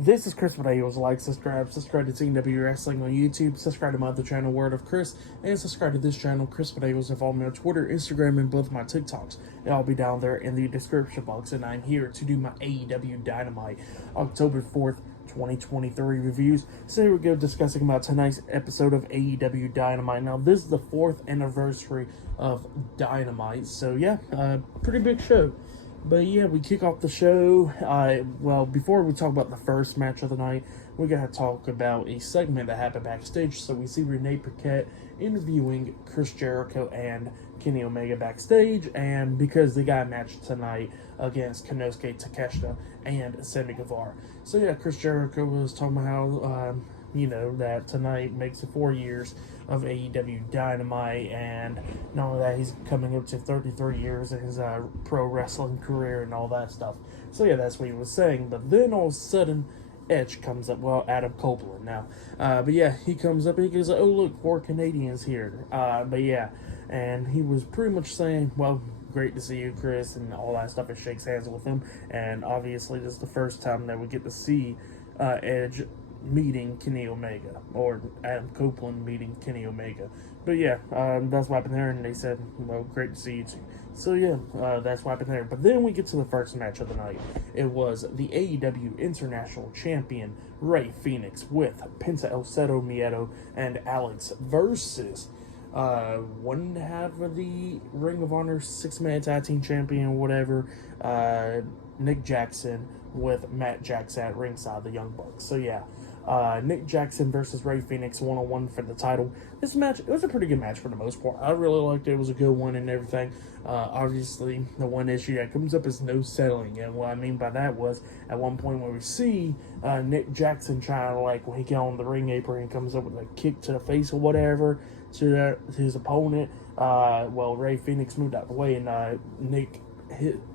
This is Chris Videos. Like, subscribe to AEW Wrestling on YouTube, subscribe to my other channel, Word of Chris, and subscribe to this channel, Chris Videos, and follow me on Twitter, Instagram, and both my TikToks. It'll be down there in the description box, and I'm here to do my AEW Dynamite October 4th, 2023 reviews. So here we go, discussing about tonight's episode of AEW Dynamite. Now, this is the 4th anniversary of Dynamite, so yeah, pretty big show. But yeah, we kick off the show. Well, before we talk about the first match of the night, we gotta talk about a segment that happened backstage. So we see Renee Paquette interviewing Chris Jericho and Kenny Omega backstage, and because they got a match tonight against Konosuke Takeshita and Sammy Guevara. So yeah, Chris Jericho was talking about how that tonight makes it 4 years of AEW Dynamite, and not only that, he's coming up to 33 years in his pro wrestling career and all that stuff. So yeah, that's what he was saying. But then all of a sudden, Edge comes up. Well, Adam Copeland now. But yeah, he comes up and he goes, "Oh look, 4 Canadians here." But yeah, and he was pretty much saying, "Well, great to see you, Chris," and all that stuff, and shakes hands with him. And obviously, this is the first time that we get to see Edge meeting Kenny Omega, or Adam Copeland meeting Kenny Omega. But yeah, that's what happened there, and they said, "Well, great to see you too." So yeah, that's what happened there. But then we get to the first match of the night. It was the AEW International Champion Rey Fenix with Penta El Zero Miedo and Alex versus one half of the Ring of Honor 6-man tag team champion, whatever, Nick Jackson, with Matt Jackson at ringside, the Young Bucks. So yeah, Nick Jackson versus Rey Fenix 1-on-1 for the title. This match, it was a pretty good match for the most part. I really liked it. It was a good one and everything. Obviously, the one issue that comes up is no selling. And what I mean by that was, at one point when we see Nick Jackson trying to, like, when he get on the ring apron and comes up with a kick to the face or whatever to his opponent, Rey Fenix moved out the way, and Nick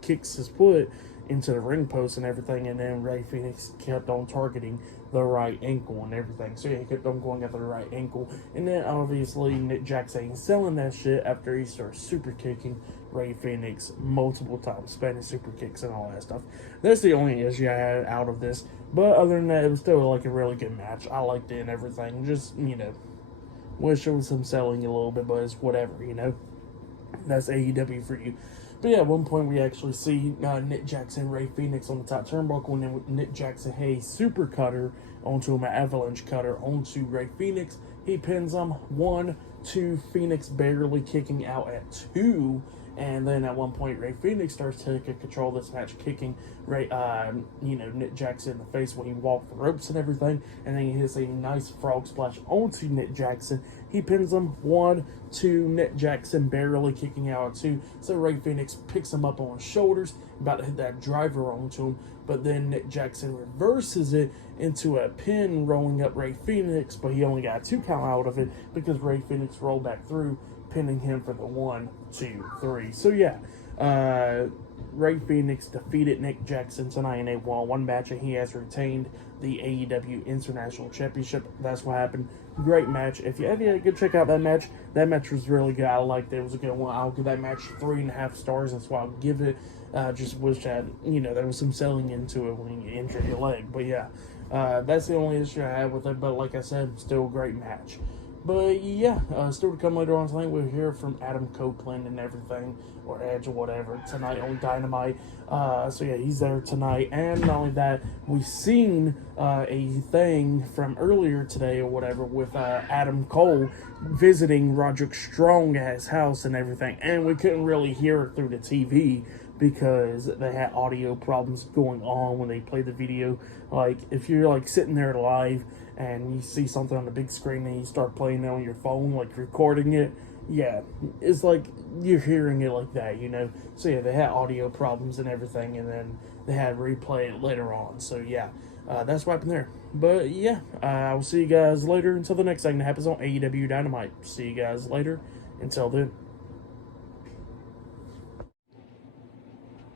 kicks his foot into the ring post and everything, and then Rey Fenix kept on targeting the right ankle and everything. So yeah, he kept on going after the right ankle, and then obviously Nick Jackson ain't selling that shit after he starts super kicking Rey Fenix multiple times, Spanish super kicks and all that stuff. That's the only issue I had out of this, but other than that, it was still like a really good match. I liked it and everything. Just, wish there was some selling a little bit, but it's whatever, That's AEW for you. But yeah, at one point we actually see Nick Jackson, Rey Fenix on the top turnbuckle, and then with Nick Jackson, hey, super cutter onto him, an avalanche cutter onto Rey Fenix. He pins him 1, 2, Phoenix barely kicking out at 2. And then at one point, Rey Fenix starts taking control of this match, kicking Nick Jackson in the face when he walked the ropes and everything. And then he hits a nice frog splash onto Nick Jackson. He pins him 1, 2, Nick Jackson barely kicking out at 2. So Rey Fenix picks him up on his shoulders, about to hit that driver onto him. But then Nick Jackson reverses it into a pin, rolling up Rey Fenix, but he only got a 2 count out of it because Rey Fenix rolled back through, pinning him for the 1, 2, 3. So yeah, Rey Fenix defeated Nick Jackson tonight in a 1-on-1 match, and he has retained the AEW International Championship. That's what happened. Great match. If you ever go check out that match was really good. I liked it. It was a good one. I'll give that match 3.5 stars. That's why I'll give it. Just wish that, there was some selling into it when you injured your leg. But yeah, that's the only issue I have with it. But like I said, still a great match. But yeah, still to come later on tonight, we'll hear from Adam Copeland and everything, or Edge or whatever, tonight on Dynamite. So yeah, he's there tonight. And not only that, we've seen a thing from earlier today or whatever with Adam Cole visiting Roderick Strong at his house and everything. And we couldn't really hear it through the TV because they had audio problems going on when they played the video. Like, if you're like sitting there live and you see something on the big screen and you start playing it on your phone, like recording it, yeah, it's like you're hearing it like that, So yeah, they had audio problems and everything, and then they had to replay it later on. So yeah, that's what happened there. But yeah, I will see you guys later until the next thing that happens on AEW Dynamite. See you guys later. Until then.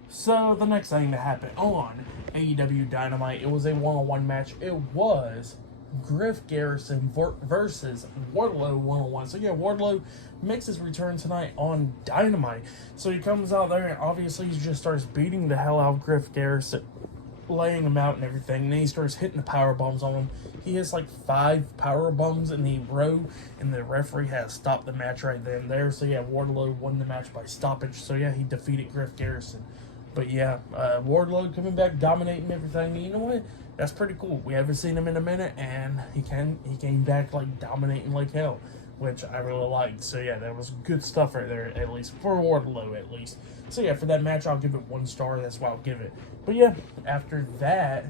So the next thing that happened on AEW Dynamite, it was a 1-on-1 match. It was Griff Garrison versus Wardlow 1-on-1. So yeah, Wardlow makes his return tonight on Dynamite. So he comes out there and obviously he just starts beating the hell out of Griff Garrison. laying him out and everything. And then he starts hitting the power bombs on him. He hits like 5 power bombs in a row, and the referee has stopped the match right then and there. So yeah, Wardlow won the match by stoppage. So yeah, he defeated Griff Garrison. But yeah, Wardlow coming back, dominating everything. You know what? That's pretty cool. We haven't seen him in a minute, and he came back like dominating like hell, which I really liked. So yeah, that was good stuff right there, at least for Wardlow, at least. So yeah, for that match, I'll give it 1 star. That's why I'll give it. But yeah, after that,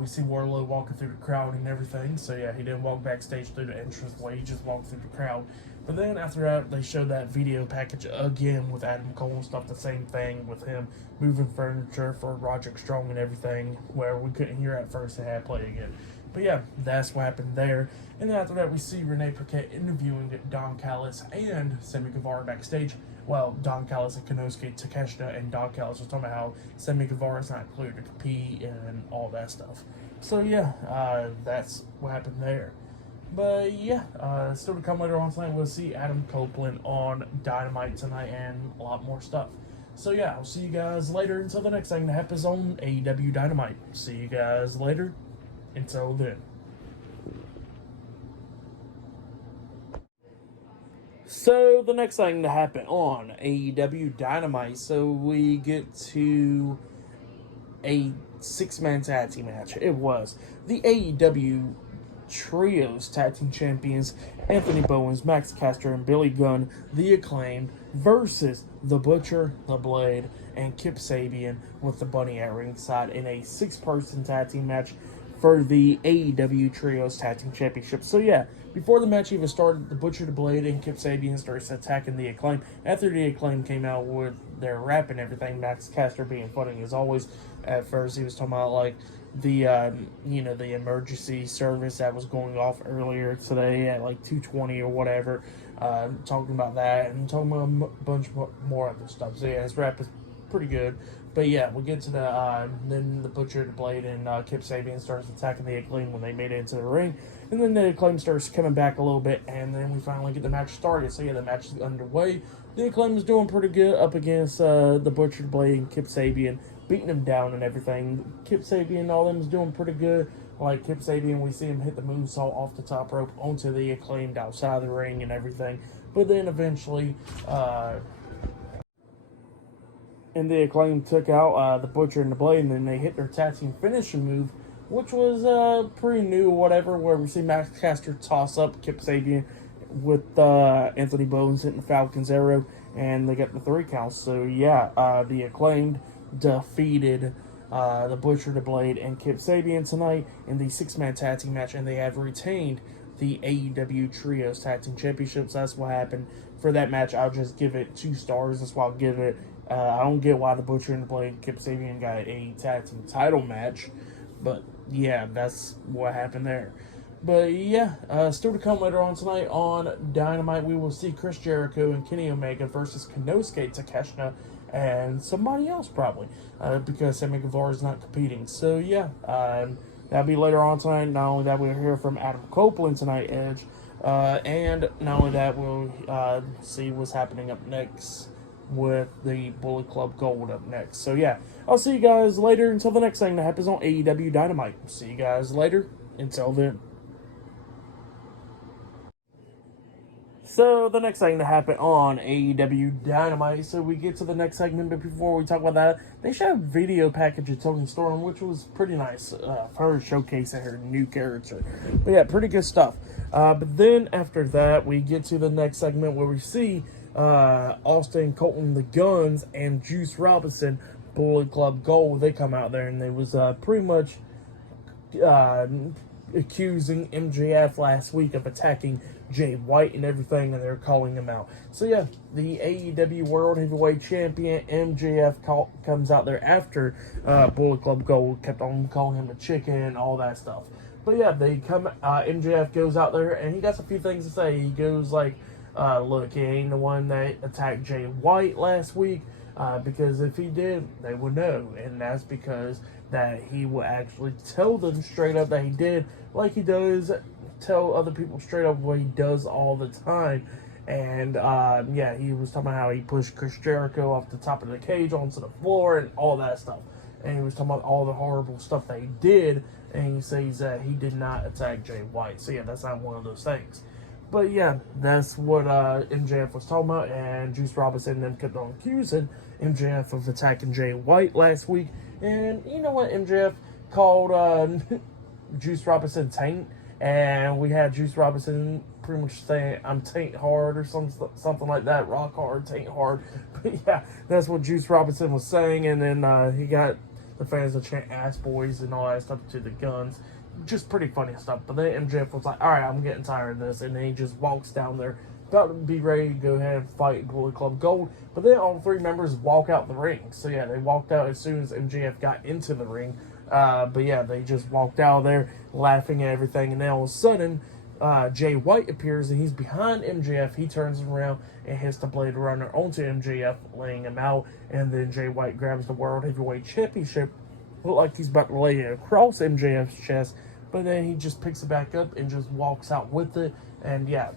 we see Wardlow walking through the crowd and everything. So yeah, he didn't walk backstage through the entrance way. He just walked through the crowd. But then after that, they showed that video package again with Adam Cole and stuff. The same thing with him moving furniture for Roderick Strong and everything, where we couldn't hear at first. They had to play again. But yeah, that's what happened there. And then after that, we see Renee Paquette interviewing Don Callis and Sammy Guevara backstage. Well, Don Callis and Konosuke Takeshita, and Don Callis was talking about how Sammy Guevara is not cleared to compete and all that stuff. So yeah, that's what happened there. But yeah, still to come later on tonight, we'll see Adam Copeland on Dynamite tonight and a lot more stuff. So yeah, I'll see you guys later until the next thing that happens on AEW Dynamite. See you guys later. Until then. So the next thing to happen on AEW Dynamite, so we get to a 6-man tag team match. It was the AEW Trios Tag Team Champions Anthony Bowens, Max Caster, and Billy Gunn, the Acclaimed, versus The Butcher, The Blade, and Kip Sabian with the Bunny at ringside in a 6-person tag team match for the AEW Trios Tag Team Championship. So yeah, before the match even started, The Butcher, The Blade, and Kip Sabian started attacking the Acclaim. After the Acclaim came out with their rap and everything, Max Caster being funny as always. At first, he was talking about like the the emergency service that was going off earlier today at like 2:20 or whatever. Talking about that and talking about a bunch more other stuff. So yeah, his rap is pretty good. But yeah, we get to the then the Butcher, the Blade, and Kip Sabian starts attacking the Acclaim when they made it into the ring, and then the Acclaim starts coming back a little bit, and then we finally get the match started. So yeah, the match is underway. The Acclaim is doing pretty good up against the Butcher, the Blade, and Kip Sabian, beating them down and everything. Kip Sabian and all them is doing pretty good. Like Kip Sabian, we see him hit the moonsault off the top rope onto the Acclaimed outside of the ring and everything. But then eventually, and the Acclaim took out the Butcher and the Blade, and then they hit their tag team finishing move, which was pretty new or whatever, where we see Max Caster toss up Kip Sabian with Anthony Bowens hitting the Falcon's Arrow, and they got the 3 counts. So yeah, the Acclaimed defeated the Butcher, the Blade, and Kip Sabian tonight in the 6-man tag team match, and they have retained the AEW Trios Tag Team Championships. That's what happened for that match. I'll just give it 2 stars. That's why I'll give it. I don't get why the Butcher and the Blade and Kip Sabian got a tag team title match, but yeah, that's what happened there. But yeah, still to come later on tonight on Dynamite, we will see Chris Jericho and Kenny Omega versus Konosuke Takeshita and somebody else probably, because Sammy Guevara is not competing. So yeah, that'll be later on tonight. Not only that, we'll hear from Adam Copeland tonight, Edge, and not only that, we'll see what's happening up next with the Bullet Club Gold up next. So yeah, I'll see you guys later until the next thing that happens on AEW Dynamite. See you guys later. Until then. So the next thing to happen on AEW Dynamite, so we get to the next segment, but before we talk about that, they showed a video package of Toni Storm, which was pretty nice for her showcasing her new character. But yeah, pretty good stuff. But then after that, we get to the next segment where we see Austin, Colton, the Guns, and Juice Robinson, Bullet Club Gold. They come out there and they was pretty much accusing MJF last week of attacking Jay White and everything, and they're calling him out. So yeah, the AEW World Heavyweight Champion MJF comes out there after Bullet Club Gold kept on calling him the chicken and all that stuff. But yeah, they come. MJF goes out there and he got a few things to say. He goes like, "Look, he ain't the one that attacked Jay White last week, because if he did, they would know, and that's because that he will actually tell them straight up that he did, like he does." Tell other people straight up what he does all the time. And yeah, he was talking about how he pushed Chris Jericho off the top of the cage onto the floor and all that stuff. and he was talking about all the horrible stuff they did, and he says that he did not attack Jay White. So yeah, that's not one of those things. But yeah, that's what MJF was talking about, and Juice Robinson then kept on accusing MJF of attacking Jay White last week. And you know what, MJF called Juice Robinson taint, and we had Juice Robinson pretty much saying, I'm taint hard, or something like that, rock hard, taint hard. But yeah, that's what Juice Robinson was saying, and then he got the fans to chant ass boys and all that stuff to the Guns. Just pretty funny stuff. But then MJF was like, alright, I'm getting tired of this, and then he just walks down there, about to be ready to go ahead and fight Bullet Club Gold. But then all three members walk out the ring. So yeah, they walked out as soon as MJF got into the ring. But yeah, they just walked out there laughing at everything, and then all of a sudden, Jay White appears, and he's behind MJF. He turns around and hits the Blade Runner onto MJF, laying him out, and then Jay White grabs the World Heavyweight Championship, look like he's about to lay it across MJF's chest, but then he just picks it back up and just walks out with it. And yeah,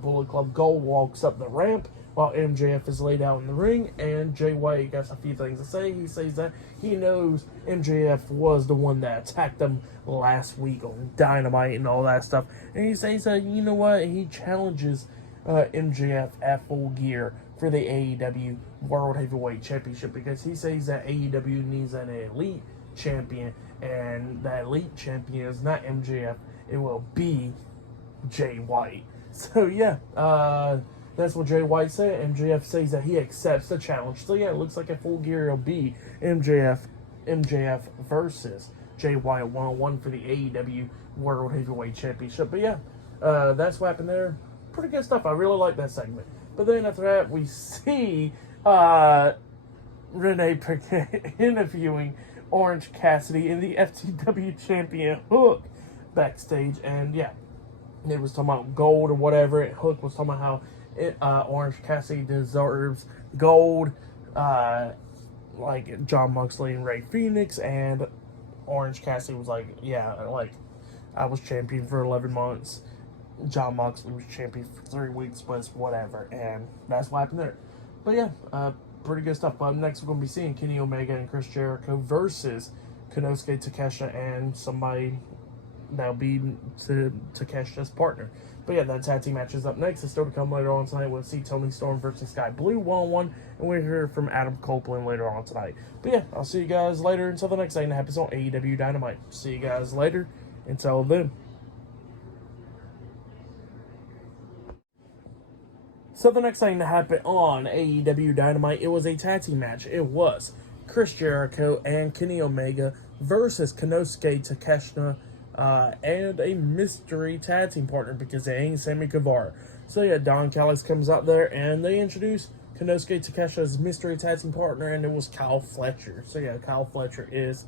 Bullet Club Gold walks up the ramp while MJF is laid out in the ring, and Jay White got a few things to say. He says that he knows MJF was the one that attacked him last week on Dynamite and all that stuff. And he says that, you know what, he challenges MJF at Full Gear for the AEW World Heavyweight Championship, because he says that AEW needs an elite champion, and that elite champion is not MJF, it will be Jay White. So yeah, that's what Jay White said. MJF says that he accepts the challenge. So yeah, it looks like at Full Gear it'll be MJF versus Jay White 1-on-1 for the AEW World Heavyweight Championship. But yeah, that's what happened there. Pretty good stuff. I really like that segment. But then after that, we see Renee Paquette interviewing Orange Cassidy and the FTW champion Hook backstage. And yeah, it was talking about gold or whatever. Hook was talking about how Orange Cassidy deserves gold, like Jon Moxley and Rey Fenix. And Orange Cassidy was like, yeah, like, I was champion for 11 months. Jon Moxley was champion for 3 weeks, but it's whatever. And that's what happened there. But yeah, pretty good stuff. But next we're going to be seeing Kenny Omega and Chris Jericho versus Konosuke Takeshita and somebody that'll be Takeshita's partner. But yeah, that tag team match is up next. It's still to come later on tonight. We'll see Tony Storm versus Sky Blue 1-on-1, and we'll hear from Adam Copeland later on tonight. But yeah, I'll see you guys later until the next thing that happens on AEW Dynamite. See you guys later. Until then. So the next thing that happened on AEW Dynamite, it was a tag team match. It was Chris Jericho and Kenny Omega versus Konosuke Takeshita and a mystery tag team partner, because they ain't Sammy Guevara. So yeah, Don Callis comes out there and they introduce Konosuke Takeshita's mystery tag team partner, and it was Kyle Fletcher. So yeah, Kyle Fletcher is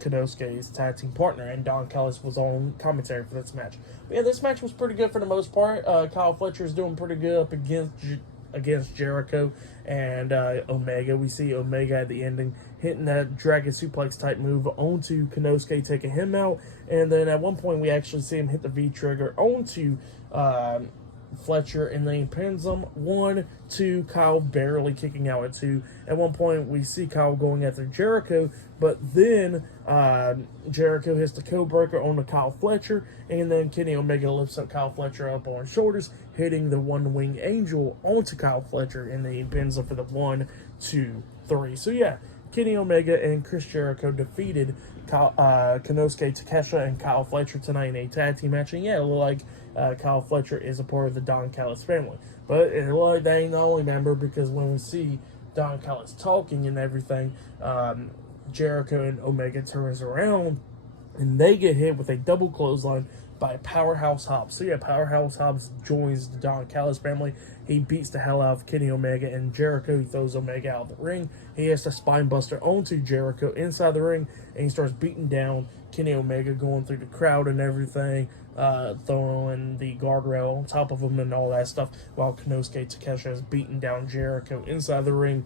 Konosuke's tag team partner, and Don Callis was on commentary for this match. But yeah, this match was pretty good for the most part. Kyle Fletcher is doing pretty good up against Jericho and Omega. We see Omega at the ending hitting that dragon suplex type move onto Konosuke, taking him out, and then at one point we actually see him hit the V-trigger onto Fletcher, and then he pins him 1, 2, Kyle barely kicking out at 2. At one point we see Kyle going after Jericho, but then Jericho hits the code breaker on the Kyle Fletcher, and then Kenny Omega lifts up Kyle Fletcher up on his shoulders, hitting the one-wing angel onto Kyle Fletcher, and then he pins him for the 1, 2, 3. So yeah, Kenny Omega and Chris Jericho defeated Konosuke Takeshita and Kyle Fletcher tonight in a tag team match. And yeah, it looked like Kyle Fletcher is a part of the Don Callis family. But it looked like they ain't the only member, because when we see Don Callis talking and everything, Jericho and Omega turns around and they get hit with a double clothesline by Powerhouse Hobbs. So yeah, Powerhouse Hobbs joins the Don Callis family. He beats the hell out of Kenny Omega and Jericho. He throws Omega out of the ring. He has the spine buster onto Jericho inside the ring, and he starts beating down Kenny Omega, going through the crowd and everything, throwing the guardrail on top of him and all that stuff, while Konosuke Takeshita is beating down Jericho inside the ring.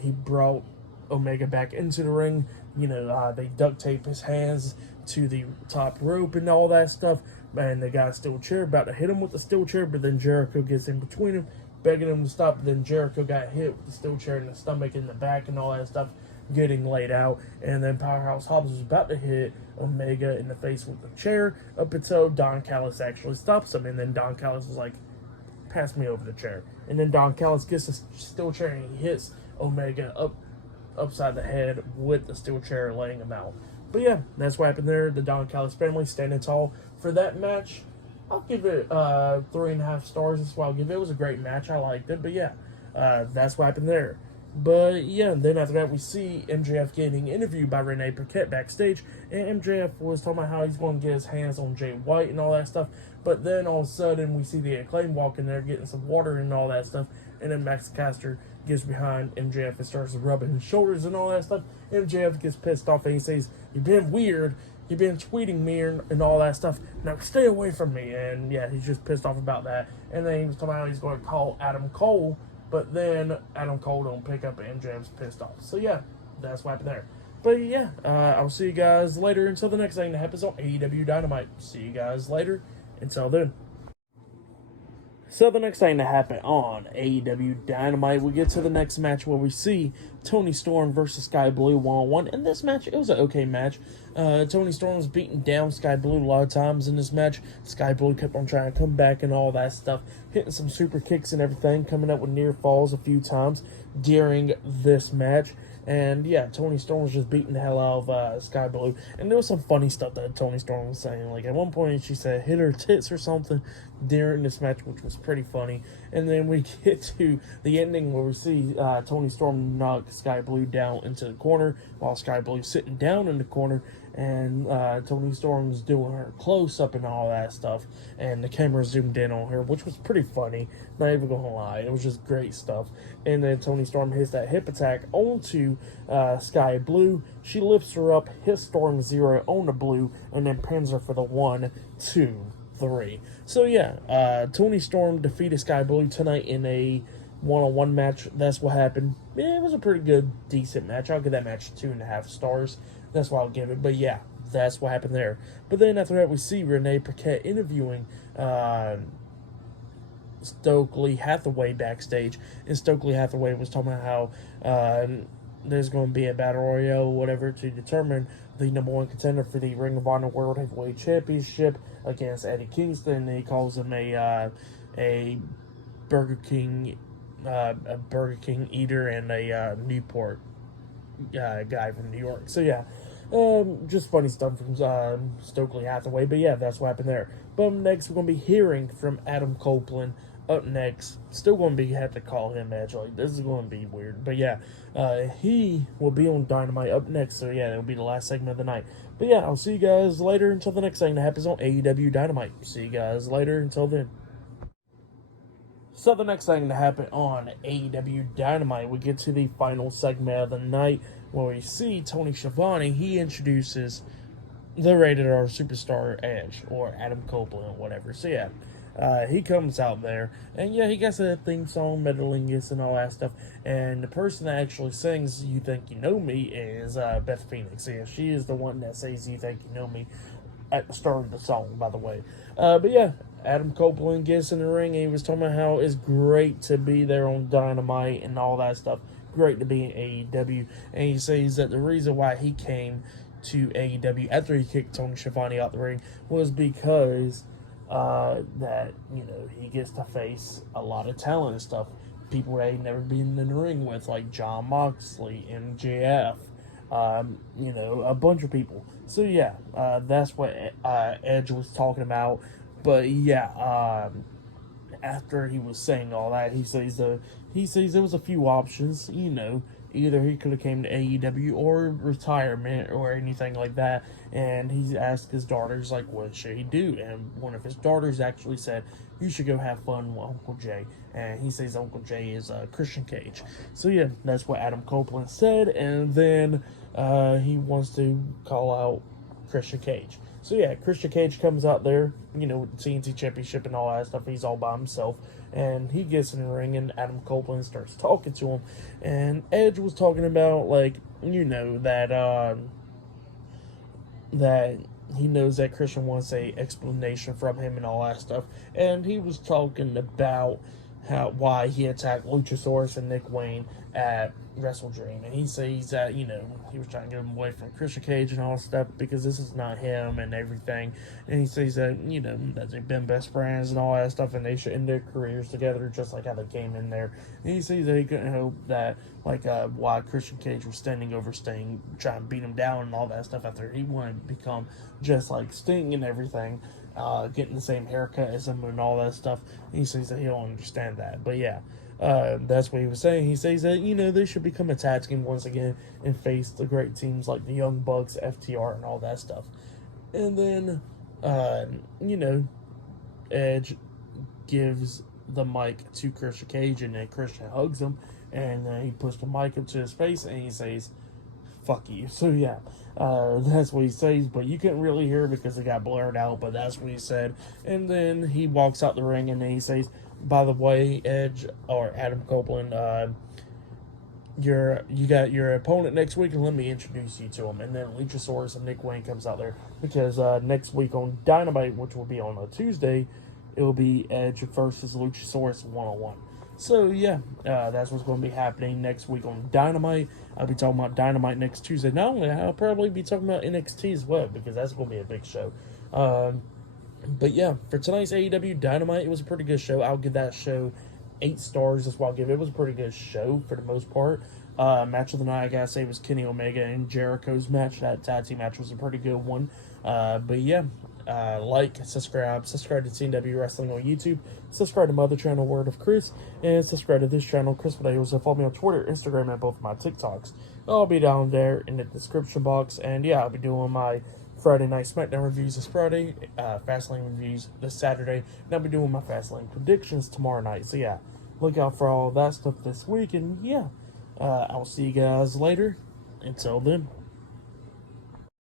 He brought Omega back into the ring. They duct tape his hands to the top rope and all that stuff, and they got a steel chair, about to hit him with the steel chair, but then Jericho gets in between him, begging him to stop. Then Jericho got hit with the steel chair in the stomach, in the back, and all that stuff, getting laid out. And then Powerhouse Hobbs was about to hit Omega in the face with the chair up until Don Callis actually stops him. And then Don Callis was like, pass me over the chair. And then Don Callis gets the steel chair and he hits Omega upside the head with the steel chair, laying him out. But yeah, that's what happened there. The Don Callis family standing tall for that match. I'll give it 3.5 stars. That's what I'll give it. It was a great match. I liked it. But yeah, that's what happened there. But yeah, then after that, we see MJF getting interviewed by Renee Paquette backstage. And MJF was talking about how he's going to get his hands on Jay White and all that stuff. But then all of a sudden, we see the Acclaim walk in there getting some water and all that stuff. And then Max Caster gets behind MJF and starts rubbing his shoulders and all that stuff. MJF gets pissed off and he says, "You've been weird. You've been tweeting me and all that stuff. Now stay away from me." And yeah, he's just pissed off about that. And then he was talking about he's going to call Adam Cole. But then Adam Cole don't pick up and MJF's pissed off. So yeah, that's what happened there. But yeah, I'll see you guys later until the next thing that happens on AEW Dynamite. See you guys later. Until then. So the next thing to happen on AEW Dynamite, we get to the next match where we see Toni Storm versus Sky Blue one-on-one. In this match, it was an okay match. Toni Storm was beating down Sky Blue a lot of times in this match. Sky Blue kept on trying to come back and all that stuff, hitting some super kicks and everything, coming up with near falls a few times during this match. And yeah, Toni Storm was just beating the hell out of Sky Blue. And there was some funny stuff that Toni Storm was saying. Like at one point she said, "hit her tits" or something during this match, which was pretty funny. And then we get to the ending where we see Toni Storm knock Sky Blue down into the corner while Sky Blue's sitting down in the corner. And Toni Storm's doing her close-up and all that stuff. And the camera zoomed in on her, which was pretty funny. Not even gonna lie. It was just great stuff. And then Toni Storm hits that hip attack onto Sky Blue. She lifts her up, hits Storm Zero on the Blue, and then pins her for the 1, 2, 3. So yeah, Toni Storm defeated Sky Blue tonight in a one-on-one match. That's what happened. Yeah, it was a pretty good, decent match. I'll give that match 2.5 stars. That's what I'll give it. But yeah, that's what happened there. But then after that, we see Renee Paquette interviewing Stokely Hathaway backstage. And Stokely Hathaway was talking about how there's going to be a battle royale or whatever to determine the #1 contender for the Ring of Honor World Heavyweight Championship against Eddie Kingston. And he calls him a Burger King eater and a Newport guy from New York. So yeah, just funny stuff from Stokely Hathaway. But yeah, that's what happened there. But next, we're going to be hearing from Adam Copeland. Up next, still going to have to call him Edge. Like, this is going to be weird. But yeah, he will be on Dynamite up next. So yeah, it'll be the last segment of the night. But yeah, I'll see you guys later until the next thing that happens on AEW Dynamite. See you guys later until then. So the next thing to happen on AEW Dynamite, we get to the final segment of the night where we see Tony Schiavone. He introduces the Rated R Superstar Edge, or Adam Copeland, or whatever. So yeah, he comes out there, and yeah, he gets a theme song, Metalingus, and all that stuff. And the person that actually sings "You Think You Know Me" is Beth Phoenix. Yeah, she is the one that says "You Think You Know Me" at the start of the song, by the way. But yeah, Adam Copeland gets in the ring, and he was talking about how it's great to be there on Dynamite and all that stuff. Great to be in AEW. And he says that the reason why he came to AEW after he kicked Tony Schiavone out the ring was because that, you know, he gets to face a lot of talent and stuff. People that he'd never been in the ring with, like John Moxley, MJF, you know, a bunch of people. So yeah, that's what Edge was talking about. But yeah, after he was saying all that, he says there was a few options. You know, either he could have came to AEW or retirement or anything like that. And he asked his daughters, like, what should he do? And one of his daughters actually said, "You should go have fun with Uncle Jay." And he says Uncle Jay is Christian Cage. So yeah, that's what Adam Copeland said. And then he wants to call out Christian Cage. So yeah, Christian Cage comes out there, you know, with the TNT Championship and all that stuff. He's all by himself. And he gets in the ring, and Adam Copeland starts talking to him. And Edge was talking about, like, you know, that he knows that Christian wants a explanation from him and all that stuff. And he was talking about why he attacked Luchasaurus and Nick Wayne at Wrestle Dream, and he says that he was trying to get him away from Christian Cage and all that stuff because this is not him and everything, and he says that that they've been best friends and all that stuff, and they should end their careers together just like how they came in there, and he says that he couldn't help that why Christian Cage was standing over Sting, trying to beat him down and all that stuff after he wanted to become just like Sting and everything. Getting the same haircut as him and all that stuff. And he says that he don't understand that. But yeah, that's what he was saying. He says that, they should become a tag team once again and face the great teams like the Young Bucks, FTR, and all that stuff. And then, Edge gives the mic to Christian Cage, and then Christian hugs him, and then he puts the mic up to his face, and he says, "Fuck you." So yeah, that's what he says, but you couldn't really hear it because it got blurred out, but that's what he said. And then he walks out the ring, and then he says, "By the way, Edge," or Adam Copeland, you got your opponent next week, and let me introduce you to him." And then Luchasaurus and Nick Wayne comes out there because next week on Dynamite, which will be on a Tuesday, it will be Edge versus Luchasaurus 1-on-1. So yeah, that's what's going to be happening next week on Dynamite. I'll be talking about Dynamite next Tuesday. Not only I'll probably be talking about NXT as well, because that's going to be a big show. But yeah, for tonight's AEW Dynamite, it was a pretty good show. I'll give that show 8 stars. That's what I'll give it. It was a pretty good show for the most part. Match of the night, I gotta say, was Kenny Omega and Jericho's match. That tag team match was a pretty good one. But yeah, subscribe to CW Wrestling on YouTube, subscribe to my other channel, Word of Chris, and subscribe to this channel, Chris Videos, and follow me on Twitter, Instagram, and both of my TikToks. I'll be down there in the description box, and yeah, I'll be doing my Friday Night SmackDown reviews this Friday, Fastlane reviews this Saturday, and I'll be doing my Fastlane predictions tomorrow night. So yeah, look out for all that stuff this week, and yeah, I'll see you guys later. Until then.